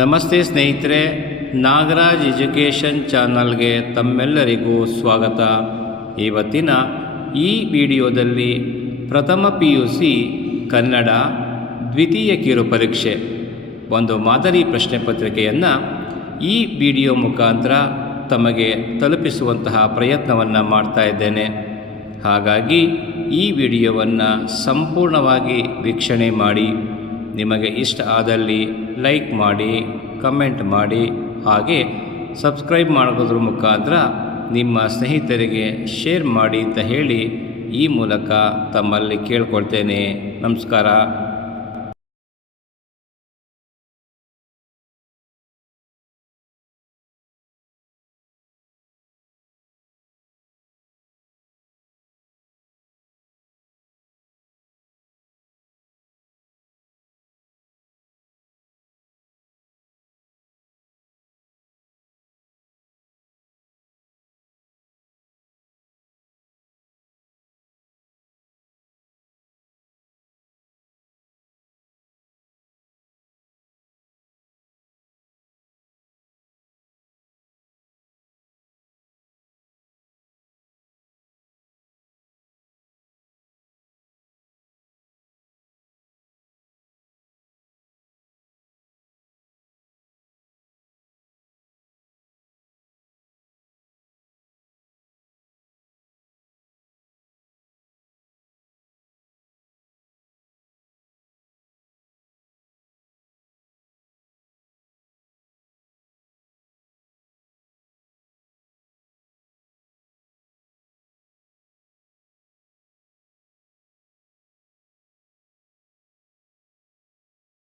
ನಮಸ್ತೆ ಸ್ನೇಹಿತರೆ, ನಾಗರಾಜ್ ಎಜುಕೇಷನ್ ಚಾನಲ್ಗೆ ತಮ್ಮೆಲ್ಲರಿಗೂ ಸ್ವಾಗತ. ಇವತ್ತಿನ ಈ ವಿಡಿಯೋದಲ್ಲಿ ಪ್ರಥಮ PUC ಕನ್ನಡ ದ್ವಿತೀಯ ಕಿರು ಪರೀಕ್ಷೆ ಒಂದು ಮಾದರಿ ಪ್ರಶ್ನೆ ಪತ್ರಿಕೆಯನ್ನು ಈ ವಿಡಿಯೋ ಮುಖಾಂತರ ತಮಗೆ ತಲುಪಿಸುವಂತಹ ಪ್ರಯತ್ನವನ್ನು ಮಾಡ್ತಾ ಇದ್ದೇನೆ. ಹಾಗಾಗಿ ಈ ವಿಡಿಯೋವನ್ನು ಸಂಪೂರ್ಣವಾಗಿ ವೀಕ್ಷಣೆ ಮಾಡಿ. ನಿಮಗೆ ಇಷ್ಟ ಆದಲ್ಲಿ ಲೈಕ್ ಮಾಡಿ, ಕಮೆಂಟ್ ಮಾಡಿ, ಹಾಗೆ ಸಬ್ಸ್ಕ್ರೈಬ್ ಮಾಡೋದ್ರ ಮುಖಾಂತರ ನಿಮ್ಮ ಸ್ನೇಹಿತರಿಗೆ ಶೇರ್ ಮಾಡಿ ಅಂತ ಹೇಳಿ ಈ ಮೂಲಕ ತಮ್ಮಲ್ಲಿ ಕೇಳ್ಕೊಳ್ತೇನೆ. ನಮಸ್ಕಾರ.